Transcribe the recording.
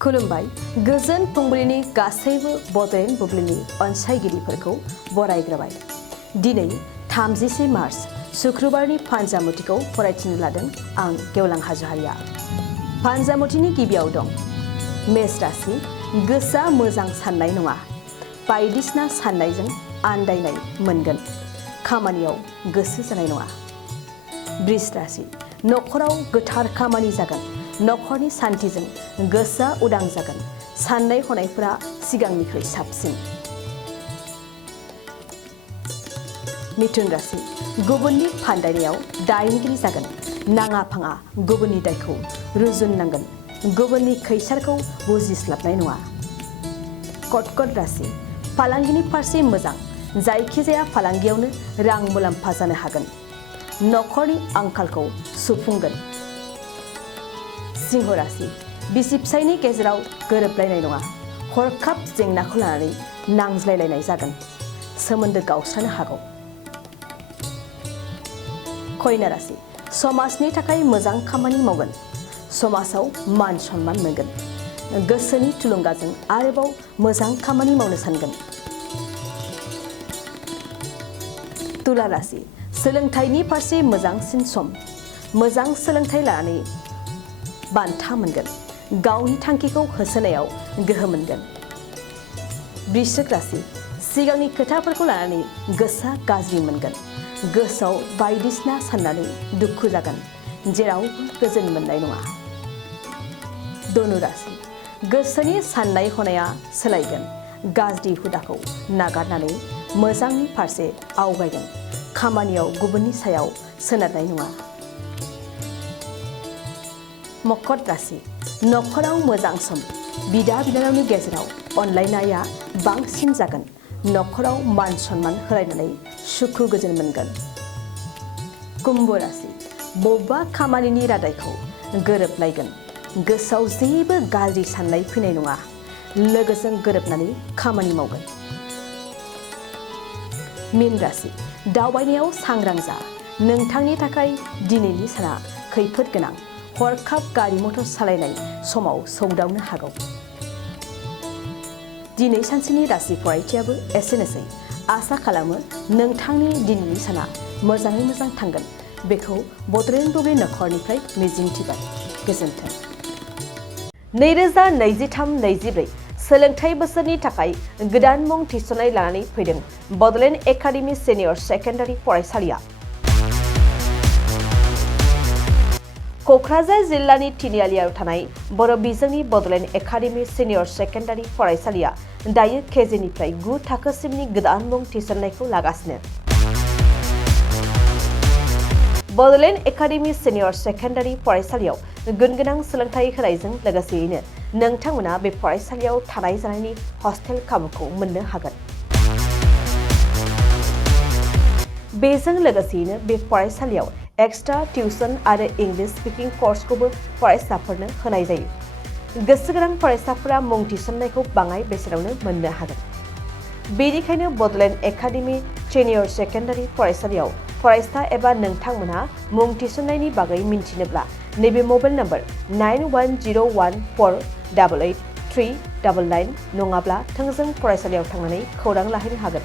खुलुमबाय गोजोन फुंबिलिनि गासैबो बड'लेण्ड बुब्लिनि अनसायगिरिफोरखौ बरायग्रोबाय। दिनै 31 मार्च शुक्रबारनि फानजामुथिखौ फरायथिनो लादों आं गेवलां हाज'हारिया। फानजामुथिनि गिबियाव दं मेष राशि गोसोआ मोजां साननाय नङा। बायदिसिना साननायजों आन्दायनाय मोनगोन। खामानियाव गोसो जानाय नङा। बृष राशि नखराव गोथार खामानि जागोन। नखरनि सान्थिजों गोसोआ उदां जागोन। साननाय हनायफोरा सिगांनिख्रुइ साबसिन। मिथुन राशि गुबुननि फान्दायनायाव दायनिगिरि जागोन। नाङा फाङा गुबुननि दायखौ रुजुननांगोन। गुबुननि खैसारखौ बुजिस्लाबनाय नङा। कर्कट राशि फालांगिनि फारसे मोजां। जायखिजाया फालांगियावनो रां मुलाम्फा जानो हागोन। नखरनि आंखालखौ सुफुंगोन। सिंह राशि बिसि फिसायनि गेजेराव गोरोबलायनाय नङा। हरखाब जेंनाखौ लानानै नांज्लायलायनाय जागोन। सोमोन्दो गावस्रानो हागौ। कन्या राशि समाजनि थाखाय मोजां खामानि मावगोन। समाजाव मान सन्मान मोनगोन। गोसोनि थुलुंगाजों आरोबाव मोजां खामानि मावनो सानगोन। तुला राशि सोलोंथाइनि फारसे मोजांसिन सम। मोजां सोलोंथाइ लानानै बान्था मोनगोन। गावनि थांखिखौ होसोनायाव गोहो मोनगोन। वृश्चिक राशि सिगांनि खोथाफोरखौ लानानै गोसोआ गाज्रि मोनगोन। गोसोआव बायदिसिना साननानै दुखु जागोन। जेरावबो गोजोन मोननाय नङा। धनु राशि गोसोनि साननाय हनाया सोलायगोन। गाज्रि हुदाखौ नागारनानै मोजांनि फारसे आवगायगोन। खामानियाव गुबुननि सायाव सोनारनाय नङा। मकर राशि नखराव मोजां सम। बिदा बिनानावनि गेजेराव अनलायनाया बांसिन जागोन। नखराव मान सन्मान होलायनानै सुखु गोजोन मोनगोन। कुम्भ राशि बबेबा खामानिनि रादायखौ गोरोबलायगोन। गोसोआव जेबो गाज्रि साननाय फैनाय नङा। लोगोजों गोरोबनानै खामानि मावगोन। मीन राशि दावबायनायाव सांग्रां जा। नोंथांनि थाखाय दिनैनि साना खैफोद गोनां। हरखाब गारि मटर सालायनाय समाव सौदावनो हागौ। दिनै सानसेनि राशि फरायथियाबो एसेनोसै। आसा खालामो नोंथांनि दिनैनि साना मोजाङै मोजां थांगोन। बेखौ बड'लेण्ड बुब्लि नखरनिफ्राय मिजिंथिबाय। गोजोन्थों। 2023-24 सोलोंथाइ बोसोरनि थाखाय गोदान मुं थिसननाय लानानै फैदों बड'लेण्ड एकाडेमि सिनियर सेकेन्डारि फरायसालिया। क'क्राझार जिल्लानि तिनिआलियाव थानाय बर' बिजोंनि बड'लेण्ड एकाडेमि सिनियर सेकेन्डारि फरायसालिया दायो केजिनिफ्राय 9 थाखोसिमनि गोदान मुं थिसननायखौ लागासिनो। बड'लेण्ड एकाडेमि सिनियर सेकेन्डारि फरायसालियाव गुन गोनां सोलोंथाइ होनायजों लोगोसेयैनो नोंथांमोना बे फरायसालियाव थानाय जानायनि हस्टेल खाबुखौ मोननो हागोन। बेजों लोगोसेयैनो बे फरायसालियाव एक्सट्रा टिउसन आरो इंलिश स्पिकिं कर्सखौबो फरायसाफोरनो होनाय जायो। गोसो गोनां फरायसाफोरा मुं थिसननायखौ बाङाय बेसेनावनो मोननो हागोन। बेनिखायनो बड'लेण्ड एकाडेमि सिनियर सेकेन्डारि फरायसालियाव फरायसा एबा नोंथांमोनहा मुं थिसननायनि बागै मिन्थिनोब्ला नैबे मबाइल नम्बर 9101488399 नङाब्ला थोंजों फरायसालियाव थांनानै खौरां लाहैनो हागोन।